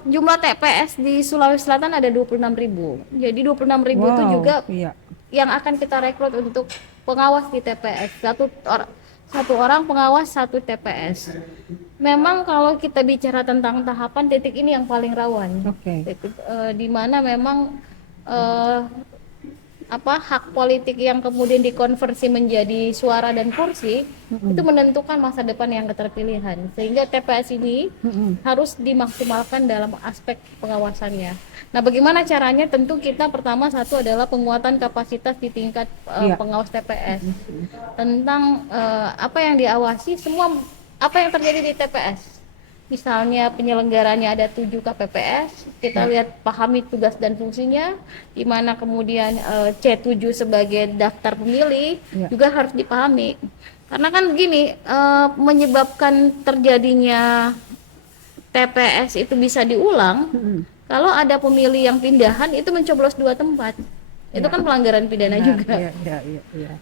jumlah TPS di Sulawesi Selatan ada 26.000. Jadi 26.000 itu Wow, juga iya. yang akan kita rekrut untuk pengawas di TPS. Satu orang pengawas satu TPS. Memang kalau kita bicara tentang tahapan, titik ini yang paling rawan. Oke. Titik di mana memang eh, hak politik yang kemudian dikonversi menjadi suara dan kursi itu Mhm. menentukan masa depan yang keterpilihan, sehingga TPS ini Mhm. harus dimaksimalkan dalam aspek pengawasannya. Nah, bagaimana caranya? Tentu kita pertama satu adalah penguatan kapasitas di tingkat Iya. pengawas TPS tentang apa yang diawasi, semua apa yang terjadi di TPS. Misalnya penyelenggaranya ada 7 KPPS, kita Iya. lihat pahami tugas dan fungsinya, di mana kemudian C7 sebagai daftar pemilih Iya. juga harus dipahami. Karena kan begini, menyebabkan terjadinya TPS itu bisa diulang, Mhm. kalau ada pemilih yang pindahan itu mencoblos 2 tempat. Itu Iya. kan pelanggaran pidana Benar, juga. iya, iya, iya, iya.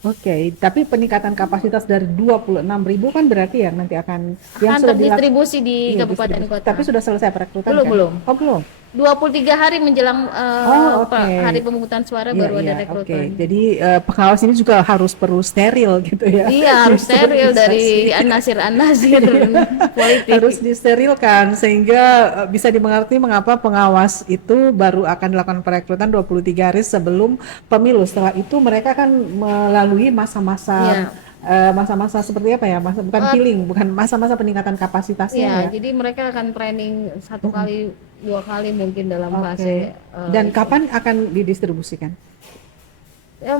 Oke, tapi peningkatan kapasitas dari 26.000 kan berarti ya nanti akan yang Akan sudah dilakukan, terdistribusi di iya kabupaten distribusi. kota. Tapi sudah selesai perekrutan Belum, kan? belum. Oh belum. 23 hari menjelang Oh oke. hari pemungutan suara Iya baru iya ada oke. rekrutan. Jadi pengawas ini juga harus perlu steril gitu ya, Iya, harus steril dari disterilisasi. anasir-anasir Harus politik. disterilkan sehingga bisa dimengerti mengapa pengawas itu baru akan dilakukan perekrutan 23 hari sebelum pemilu. Setelah itu mereka kan melalui masa-masa Iya, masa-masa seperti apa ya? Bukan eh, killing, bukan masa-masa peningkatan kapasitasnya iya. ya. Jadi mereka akan training satu Mm-mm. kali 2 kali mungkin dalam Oke. fase Dan itu. kapan akan didistribusikan? Ya,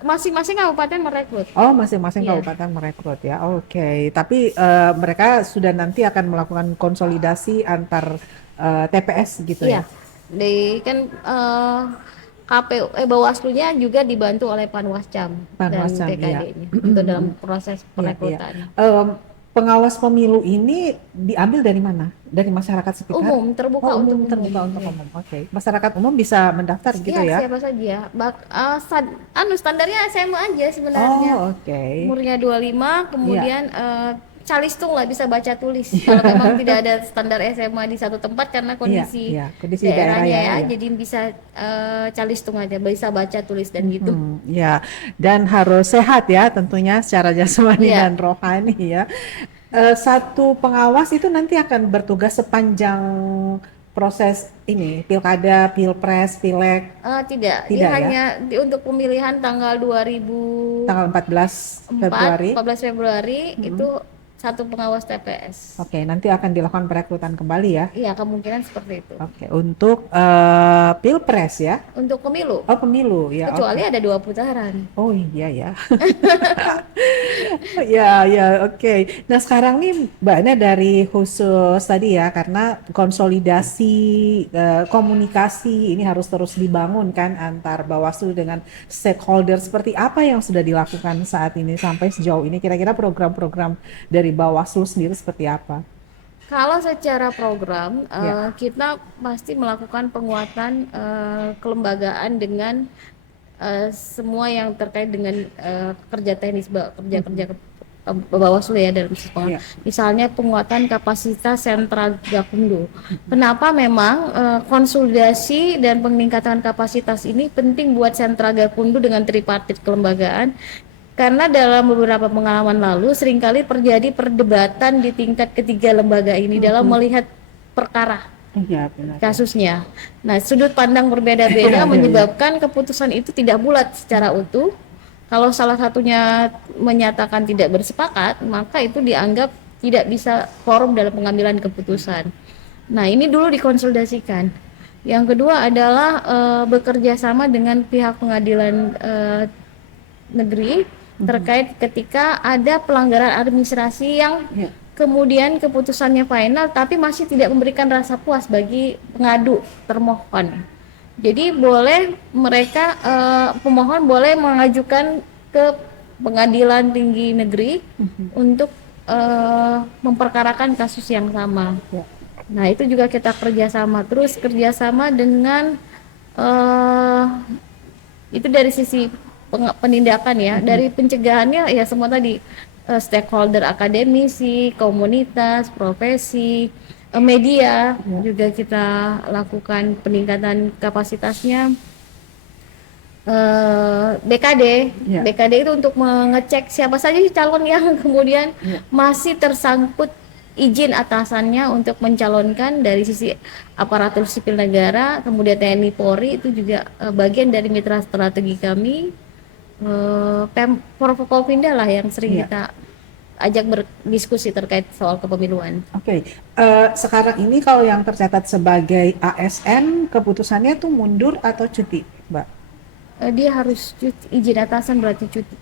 masing-masing kabupaten merekrut. Oh, masing-masing Iya, kabupaten merekrut ya. Oke. Tapi mereka sudah nanti akan melakukan konsolidasi antar TPS gitu iya. ya. Di kan KPU Bawaslu-nya juga dibantu oleh Panwascam dan Panwascam, iya. TKD-nya untuk dalam proses Iya, iya. perekrutan. Pengawas pemilu ini diambil dari mana? Dari masyarakat sekitar? Umum, terbuka Oh, untuk umum, umum. terbuka untuk Iya. umum. Oke. Masyarakat umum bisa mendaftar gitu Ya, ya? siapa saja. Standarnya SMA aja sebenarnya. Oh, oke. Umurnya 25, Iya. kemudian calistung lah, bisa baca tulis. Kalau memang tidak ada standar SMA di satu tempat karena Iya, kondisi iya. Kondisi daerah daerahnya ya, ya, ya. jadi bisa calistung aja, bisa baca tulis dan gitu. Ya, dan harus sehat ya tentunya secara jasmani Iya, dan rohani ya. Satu pengawas itu nanti akan bertugas sepanjang proses ini, pilkada, pilpres, pileg, tidak, dia tidak ya? hanya untuk pemilihan tanggal 2004, Tanggal 14 Februari. 14 Februari itu satu pengawas TPS. Oke, nanti akan dilakukan perekrutan kembali ya. Iya, kemungkinan seperti itu. Oke, untuk pilpres ya. Untuk pemilu, Oh, pemilu ya. kecuali Oke. ada 2 putaran. Oh iya ya. Ya, ya, oke. Nah, sekarang nih Mbak Ana dari khusus tadi ya, karena konsolidasi komunikasi ini harus terus dibangun kan antar Bawaslu dengan stakeholder. Seperti apa yang sudah dilakukan saat ini sampai sejauh ini? Kira-kira program-program dari Bawaslu sendiri seperti apa? Kalau secara program, Ya. kita pasti melakukan penguatan kelembagaan dengan semua yang terkait dengan kerja teknis, kerja-kerja Bawaslu ya dalam sisi Ya. misalnya penguatan kapasitas sentral Gakumdu. Kenapa memang konsolidasi dan peningkatan kapasitas ini penting buat sentra Gakumdu dengan tripartit kelembagaan? Karena dalam beberapa pengalaman lalu seringkali terjadi perdebatan di tingkat ketiga lembaga ini dalam melihat perkara Iya, benar. kasusnya. Nah, sudut pandang berbeda-beda Iya, iya, iya. menyebabkan keputusan itu tidak bulat secara utuh. Kalau salah satunya menyatakan tidak bersepakat, maka itu dianggap tidak bisa forum dalam pengambilan keputusan. Nah, ini dulu dikonsolidasikan. Yang kedua adalah bekerja sama dengan pihak pengadilan negeri terkait ketika ada pelanggaran administrasi yang Ya. kemudian keputusannya final tapi masih tidak memberikan rasa puas bagi pengadu termohon. Jadi boleh mereka pemohon boleh mengajukan ke pengadilan tinggi negeri untuk memperkarakan kasus yang sama. Ya. Nah, itu juga kita kerjasama, terus kerjasama dengan eh, itu dari sisi penindakan ya. Dari pencegahannya ya semua tadi, stakeholder akademisi, komunitas, profesi, media juga kita lakukan peningkatan kapasitasnya. BKD, Ya. BKD itu untuk mengecek siapa saja sih calon yang kemudian masih tersangkut izin atasannya untuk mencalonkan dari sisi aparatur sipil negara, kemudian TNI Polri itu juga bagian dari mitra strategi kami. Forkopimda lah yang sering Iya. kita ajak berdiskusi terkait soal kepemiluan. Oke, sekarang ini kalau yang tercatat sebagai ASN, keputusannya tuh mundur atau cuti, Mbak? Dia harus cuti, izin atasan berarti cuti.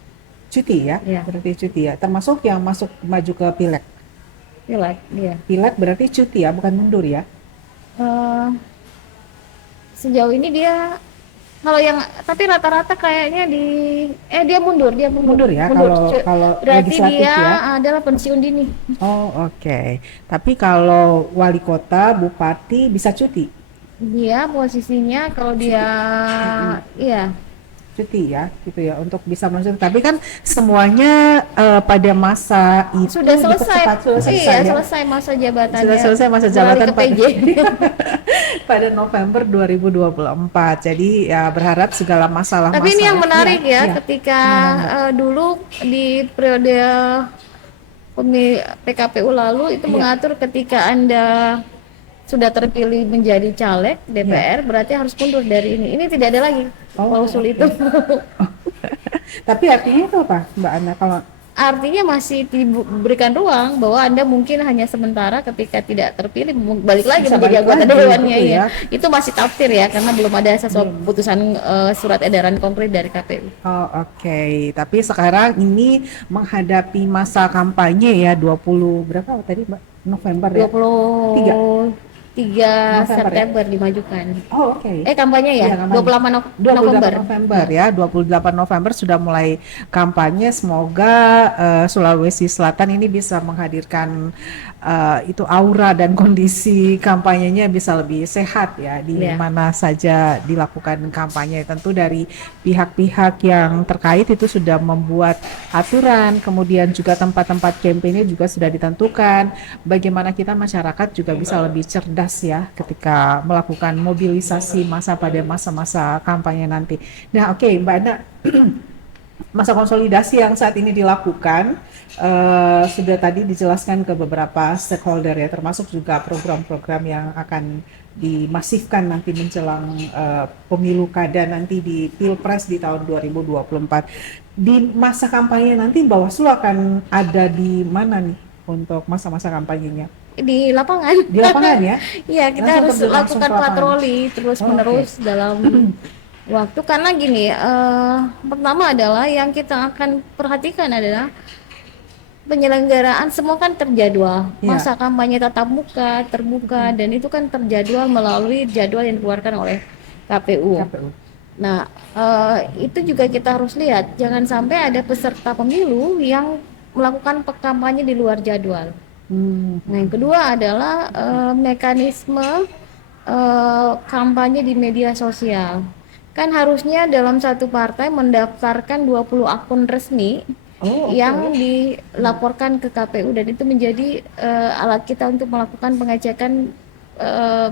Cuti ya, Iya. berarti cuti ya. Termasuk yang masuk maju ke pileg. Pileg, dia. Pileg berarti cuti ya, bukan mundur ya. Eh, Sejauh ini dia kalau yang tapi rata-rata kayaknya dia mundur, Mundur ya, kalau berarti legislatif dia ya. adalah pensiun dini. Oh, oke. Tapi kalau wali kota, bupati bisa cuti, Dia posisinya kalau dia iya cuti ya, gitu ya, untuk bisa masuk. Tapi kan semuanya pada masa itu sudah selesai. dipercepat, sudah selesai Iya, ya. selesai masa jabatannya. Sudah selesai masa beralih jabatan ke PJ. pada November 2024. Jadi ya berharap segala masalah Tapi ini yang menarik ya, iya. ketika dulu di periode PKPU lalu itu Iya. mengatur ketika Anda sudah terpilih menjadi caleg DPR berarti harus mundur dari ini. Ini tidak ada lagi Oh, klausul oke. itu. Tapi artinya itu apa, Mbak Ana? Kalau artinya masih diberikan ruang bahwa Anda mungkin hanya sementara ketika tidak terpilih balik lagi Bisa menjadi balik anggota lagi, dewannya gitu ya. ya. Itu masih tafsir ya karena belum ada sesuatu Belum. putusan surat edaran konkret dari KPU. Oh, oke. Tapi sekarang ini menghadapi masa kampanye ya, 20 berapa tadi, Mbak? November ya? 3 23 November ya? September dimajukan. Oh, oke. Kampanye ya? Iya, kampanye. 28 28 November. November ya, 28 November sudah mulai kampanye. Semoga Sulawesi Selatan ini bisa menghadirkan itu aura dan kondisi kampanyenya bisa lebih sehat ya di Iya. mana saja dilakukan kampanye. Tentu dari pihak-pihak yang terkait itu sudah membuat aturan, kemudian juga tempat-tempat kampanye juga sudah ditentukan. Bagaimana kita masyarakat juga bisa lebih cerdas ya ketika melakukan mobilisasi massa pada masa-masa kampanye nanti. Nah, oke, Mbak Ana, masa konsolidasi yang saat ini dilakukan sudah tadi dijelaskan ke beberapa stakeholder ya, termasuk juga program-program yang akan dimasifkan nanti menjelang pemilu kada nanti di Pilpres di tahun 2024. Di masa kampanye nanti Bawaslu akan ada di mana nih untuk masa-masa kampanyenya? Di lapangan. Di lapangan ya? Iya, kita Langsung harus terjun langsung lakukan ke lapangan. patroli terus-menerus dalam waktu karena gini, pertama adalah yang kita akan perhatikan adalah penyelenggaraan semua kan terjadwal. Iya. Masa kampanye tatap muka, terbuka dan itu kan terjadwal melalui jadwal yang dikeluarkan oleh KPU. KPU. Nah, itu juga kita harus lihat, jangan sampai ada peserta pemilu yang melakukan kampanye di luar jadwal. Nah, yang kedua adalah mekanisme kampanye di media sosial. Kan harusnya dalam satu partai mendaftarkan 20 akun resmi Oh, oke. yang dilaporkan ke KPU dan itu menjadi alat kita untuk melakukan pengecekan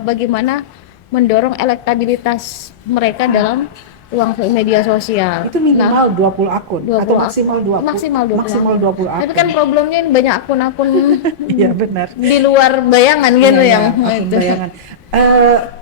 bagaimana mendorong elektabilitas mereka dalam ruang media sosial. Itu minimal 20 akun 20 atau akun. maksimal 20? Maksimal 20 Maksimal 20 akun. Tapi kan problemnya ini banyak akun-akun Iya, benar. di luar bayangan gitu Iya, yang akun itu. bayangan.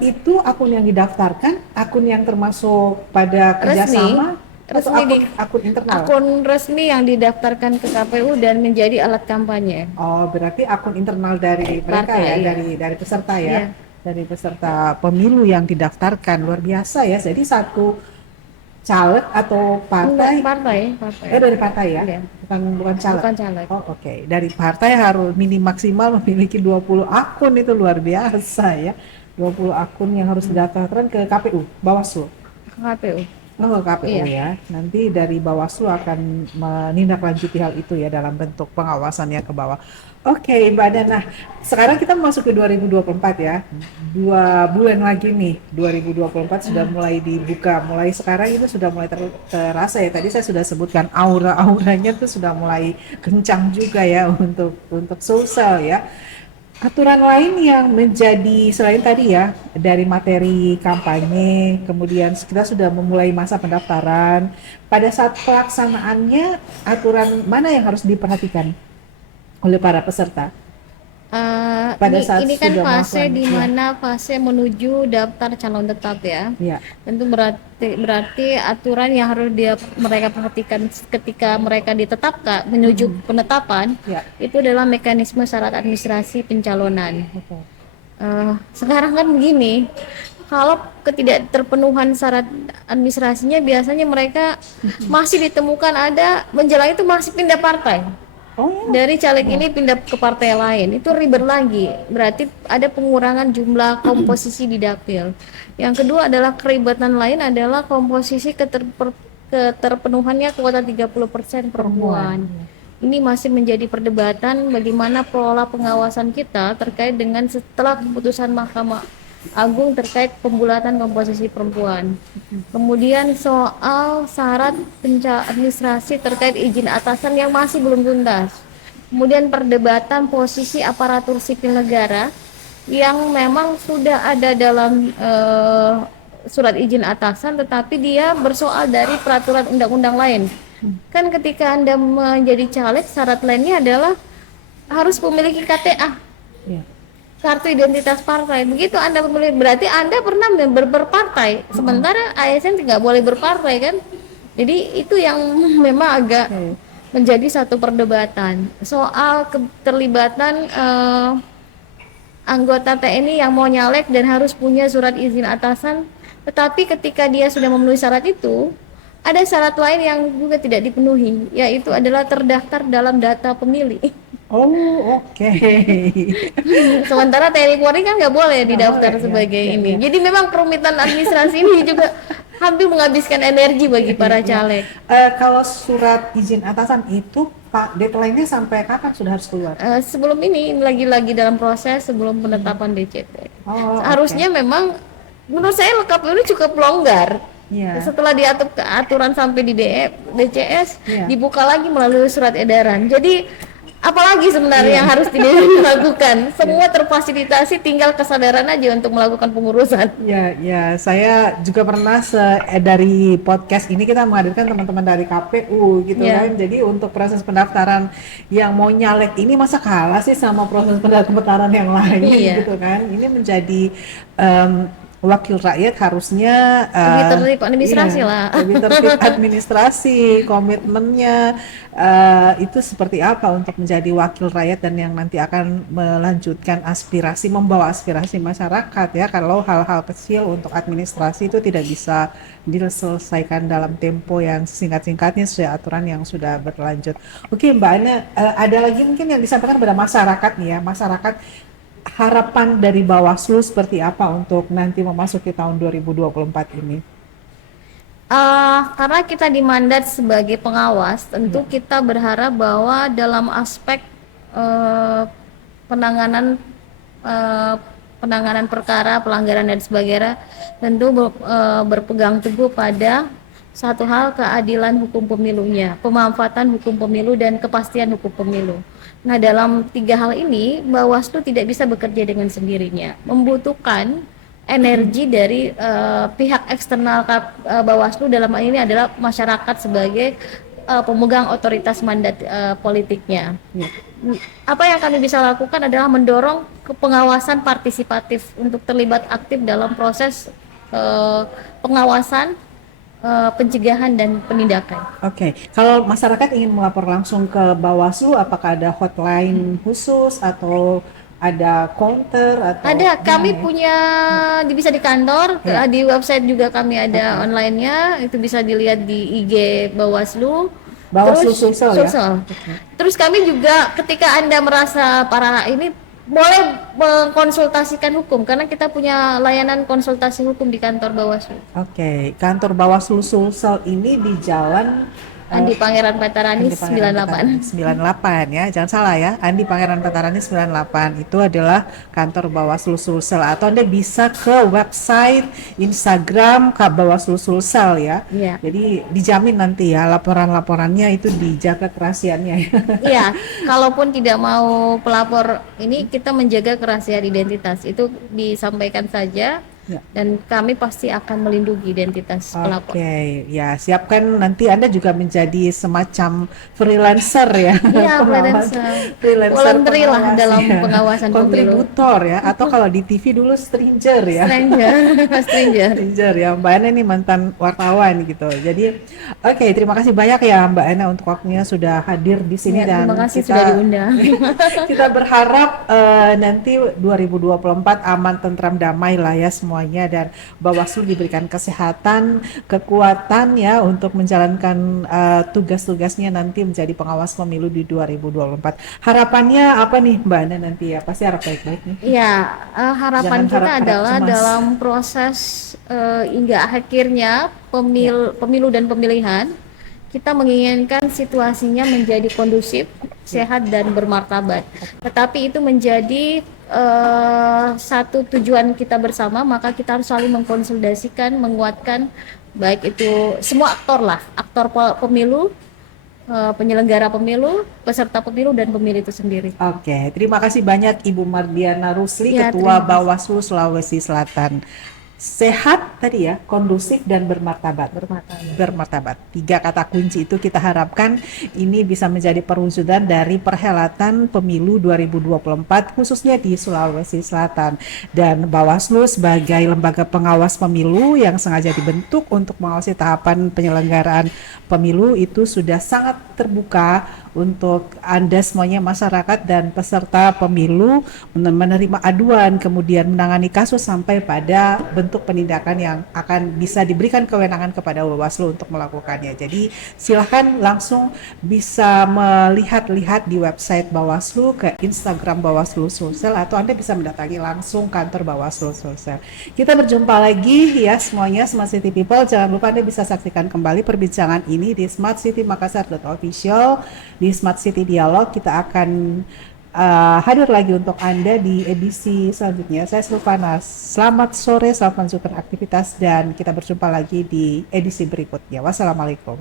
Itu akun yang didaftarkan, akun yang termasuk pada kerjasama, atau Resmi akun, di akun internal? akun resmi yang didaftarkan ke KPU dan menjadi alat kampanye. Oh, berarti akun internal dari mereka Partai, ya, iya. dari peserta ya, Iya. dari peserta pemilu yang didaftarkan. Luar biasa ya. Jadi satu caleg atau partai, Partai. dari partai ya, Iya. bukan caleg. Bukan caleg. Oh, oke. Dari partai harus maksimal memiliki 20 akun, itu luar biasa ya. 20 akun yang harus didaftarkan ke KPU, Bawaslu. KPU. Oh, ke KPU Iya. ya. Nanti dari Bawaslu akan menindaklanjuti hal itu ya dalam bentuk pengawasannya ke bawah. Oke, Mbak Dana. Sekarang kita masuk ke 2024 ya. 2 bulan lagi nih, 2024 sudah mulai dibuka. Mulai sekarang itu sudah mulai terasa ya. Tadi saya sudah sebutkan auranya tuh sudah mulai kencang juga ya untuk sosial ya. Aturan lain yang menjadi selain tadi ya dari materi kampanye, kemudian kita sudah memulai masa pendaftaran. Pada saat pelaksanaannya, aturan mana yang harus diperhatikan oleh para peserta? Pada saat Ini kan sudah fase melakukan, di ya. mana fase menuju daftar calon tetap ya. Ya, Tentu berarti aturan yang harus mereka perhatikan ketika mereka ditetapkan menuju penetapan ya. itu adalah mekanisme syarat administrasi pencalonan. Oke. Sekarang kan begini, kalau ketidakterpenuhan syarat administrasinya biasanya mereka masih ditemukan ada menjelang itu masih pindah partai. Oh, Dari caleg ini pindah ke partai lain, itu ribet lagi. Berarti ada pengurangan jumlah komposisi di dapil. Yang kedua adalah keribatan lain adalah komposisi keterpenuhannya kuota 30% perempuan. Ini masih menjadi perdebatan bagaimana pola pengawasan kita terkait dengan setelah keputusan Mahkamah Agung terkait pembulatan komposisi perempuan. Kemudian soal syarat administrasi terkait izin atasan yang masih belum tuntas. Kemudian perdebatan posisi aparatur sipil negara yang memang sudah ada dalam surat izin atasan tetapi dia bersoal dari peraturan undang-undang lain. Kan ketika Anda menjadi caleg syarat lainnya adalah harus memiliki KTA. ya. Kartu identitas partai. Begitu Anda memilih, berarti Anda pernah berpartai. Sementara ASN tidak boleh berpartai kan. Jadi itu yang memang agak Oke. menjadi satu perdebatan soal keterlibatan anggota TNI yang mau nyalek dan harus punya surat izin atasan, tetapi ketika dia sudah memenuhi syarat itu, ada syarat lain yang juga tidak dipenuhi, yaitu adalah terdaftar dalam data pemilih. Oh, oke. Sementara TNI Polri kan nggak boleh Nggak didaftar boleh, ya, sebagai ya, ini. ya. Jadi memang kerumitan administrasi ini juga hampir menghabiskan energi bagi para Iya. caleg. Kalau surat izin atasan itu, Pak, deadline-nya sampai kapan sudah harus keluar? Sebelum ini lagi-lagi dalam proses sebelum penetapan DCT. Oh, oke. Harusnya memang menurut saya KPU ini cukup longgar. Iya, Setelah diatur ke aturan sampai di DCS, iya. dibuka lagi melalui surat edaran. Jadi apalagi sebenarnya Iya. yang harus dilakukan? Semua terfasilitasi, tinggal kesadaran aja untuk melakukan pengurusan. Ya, ya, saya juga pernah dari podcast ini kita menghadirkan teman-teman dari KPU gitu Ya, kan. Jadi untuk proses pendaftaran yang mau nyalek ini masa kalah sih sama proses pendaftaran yang lain iya. gitu kan. Ini menjadi em, wakil rakyat harusnya Lebih tertib administrasi iya, lah. lebih tertib administrasi, komitmennya itu seperti apa untuk menjadi wakil rakyat dan yang nanti akan melanjutkan aspirasi, membawa aspirasi masyarakat ya. Kalau hal-hal kecil untuk administrasi itu tidak bisa diselesaikan dalam tempo yang singkat-singkatnya sesuai aturan yang sudah berlanjut. Oke, Mbak Ana, ada lagi mungkin yang disampaikan pada masyarakat nih ya, masyarakat harapan dari Bawaslu seperti apa untuk nanti memasuki tahun 2024 ini? Karena kita dimandat sebagai pengawas, tentu Ya. kita berharap bahwa dalam aspek eh, penanganan eh, penanganan perkara pelanggaran dan sebagainya, tentu berpegang teguh pada satu hal, keadilan hukum pemilunya, pemanfaatan hukum pemilu dan kepastian hukum pemilu. Nah, dalam tiga hal ini, Bawaslu tidak bisa bekerja dengan sendirinya, membutuhkan energi dari pihak eksternal Bawaslu, dalam hal ini adalah masyarakat sebagai pemegang otoritas mandat politiknya. Ya. Apa yang kami bisa lakukan adalah mendorong pengawasan partisipatif untuk terlibat aktif dalam proses pengawasan, pencegahan dan penindakan. Oke, kalau masyarakat ingin melapor langsung ke Bawaslu, apakah ada hotline khusus atau ada counter atau Ada, kami gimana ya? punya bisa di kantor, Ya, di website juga kami ada oke. online-nya, itu bisa dilihat di IG Bawaslu. Bawaslu Terus Sulsel ya? Sulsel. Oke. Terus kami juga ketika Anda merasa para ini boleh mengkonsultasikan hukum karena kita punya layanan konsultasi hukum di kantor Bawaslu. Oke, kantor Bawaslu Sulsel ini di Jalan Andi Pangeran Petarani Andi Pangeran 98. Petarani 98 ya, jangan salah ya, Andi Pangeran Petarani 98 itu adalah kantor Bawaslu Sulsel, atau Anda bisa ke website Instagram Bawaslu Sulsel ya. Iya. Jadi dijamin nanti ya laporan-laporannya itu dijaga kerahasiaannya ya. Iya, kalaupun tidak mau pelapor ini, kita menjaga kerahasiaan identitas. Itu disampaikan saja Ya. dan kami pasti akan melindungi identitas pelapor. Oke, ya siapkan nanti Anda juga menjadi semacam freelancer ya, Iya, pengawas, freelancer voluntary lah pengawas dalam ya, pengawasan pemilu. kontributor ya, atau kalau di TV dulu stranger ya. Stranger, stranger. Stranger ya, Mbak Ana ini mantan wartawan gitu. Jadi, oke, terima kasih banyak ya Mbak Ana untuk waktunya sudah hadir di sini Ya, terima dan kasih sudah diundang. kita berharap nanti 2024 aman, tentram, damai lah ya semuanya, dan Bawaslu diberikan kesehatan, kekuatan ya untuk menjalankan tugas-tugasnya nanti menjadi pengawas pemilu di 2024. Harapannya apa nih Mbak Ana nanti ya? Pasti harap baik-baik nih. Ya, harapan Jangan kita harap-harap adalah cemas. dalam proses hingga akhirnya pemilu dan pemilihan, kita menginginkan situasinya menjadi kondusif, sehat dan bermartabat. Tetapi itu menjadi satu tujuan kita bersama, maka kita harus saling mengkonsolidasikan, menguatkan baik itu semua aktor lah, aktor pemilu, penyelenggara pemilu, peserta pemilu dan pemilih itu sendiri. Oke, terima kasih banyak Ibu Mardiana Rusli, Ya, Ketua terima kasih. Bawaslu Sulawesi Selatan. sehat tadi ya, kondusif dan bermartabat. Bermartabat. 3 kata kunci itu kita harapkan ini bisa menjadi perwujudan dari perhelatan pemilu 2024 khususnya di Sulawesi Selatan. Dan Bawaslu sebagai lembaga pengawas pemilu yang sengaja dibentuk untuk mengawasi tahapan penyelenggaraan pemilu itu sudah sangat terbuka untuk Anda semuanya masyarakat dan peserta pemilu menerima aduan, kemudian menangani kasus sampai pada bentuk penindakan yang akan bisa diberikan kewenangan kepada Bawaslu untuk melakukannya. Jadi silahkan langsung bisa melihat-lihat di website Bawaslu, ke Instagram Bawaslu Sulsel, atau Anda bisa mendatangi langsung kantor Bawaslu Sulsel. Kita berjumpa lagi ya semuanya Smart City People. Jangan lupa Anda bisa saksikan kembali perbincangan ini di smartcitymakassar.official. Di Smart City Dialog kita akan hadir lagi untuk Anda di edisi selanjutnya. Saya Silvana, selamat sore, selamat melanjutkan aktivitas, dan kita berjumpa lagi di edisi berikutnya. Wassalamualaikum.